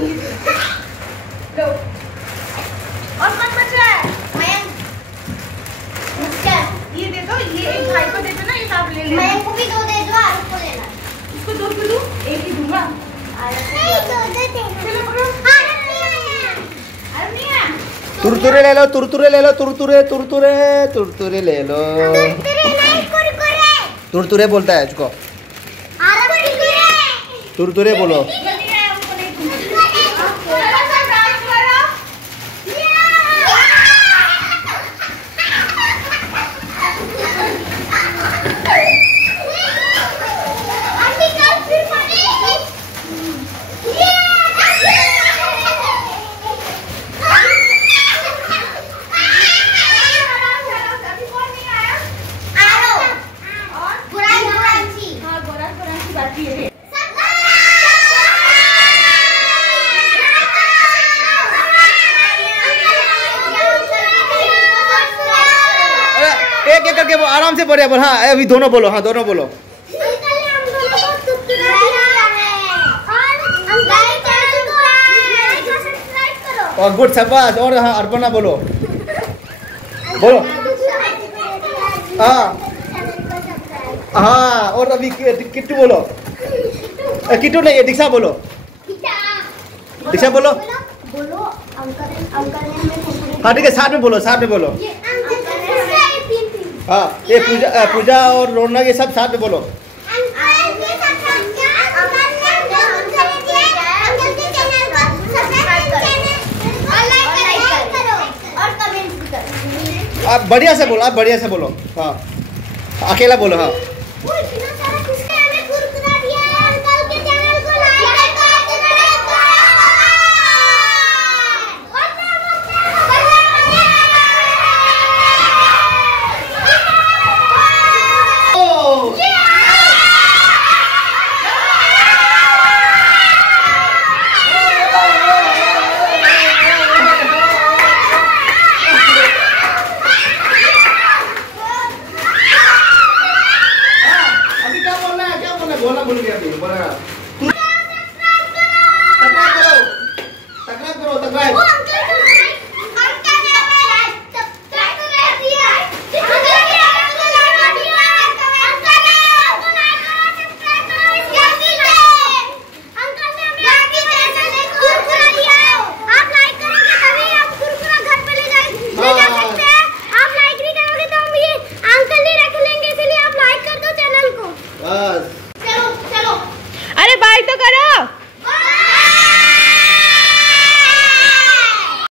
दूंगी। लो। और कौन बचा है? ये दे दो, ये एक भाई को दे दो ना, एक आप ले लेना। मैं को भी 2 दे दो, आरुष को लेना। इसको 2 क्यों दूं? एक ही दूंगा। नहीं 2 दे देना। चलो पकड़ो। आरुष नहीं आया। अरे नहीं आया। तुरतुरे ले लो, तुरतुरे ले लो, तुरतुरे तुरतुरे तुरतुरे ले लो। तुरतुरे नहीं, कुरकुरे। तुरतुरे बोलता है इसको। आरुष कुरकुरे। तुरतुरे बोलो। जल्दी आया, उनको नहीं दूंगी। थोड़ा सा डांस करो। एक एक करके आराम से बोले। हाँ अभी दोनों बोलो। हाँ दोनों बोलो। और गुड शाबाश। और हाँ अर्पणा बोलो बोलो। हाँ हाँ और अभी किट्टू बोलो। किट्टू नहीं, दीक्षा बोलो। दीक्षा बोलो। हाँ ठीक है, साथ में बोलो, साथ में बोलो। हाँ ये पूजा और रौनक ये सब साथ में बोलो। आप बढ़िया से बोलो, आप बढ़िया से बोलो। हाँ अकेला बोलो। हाँ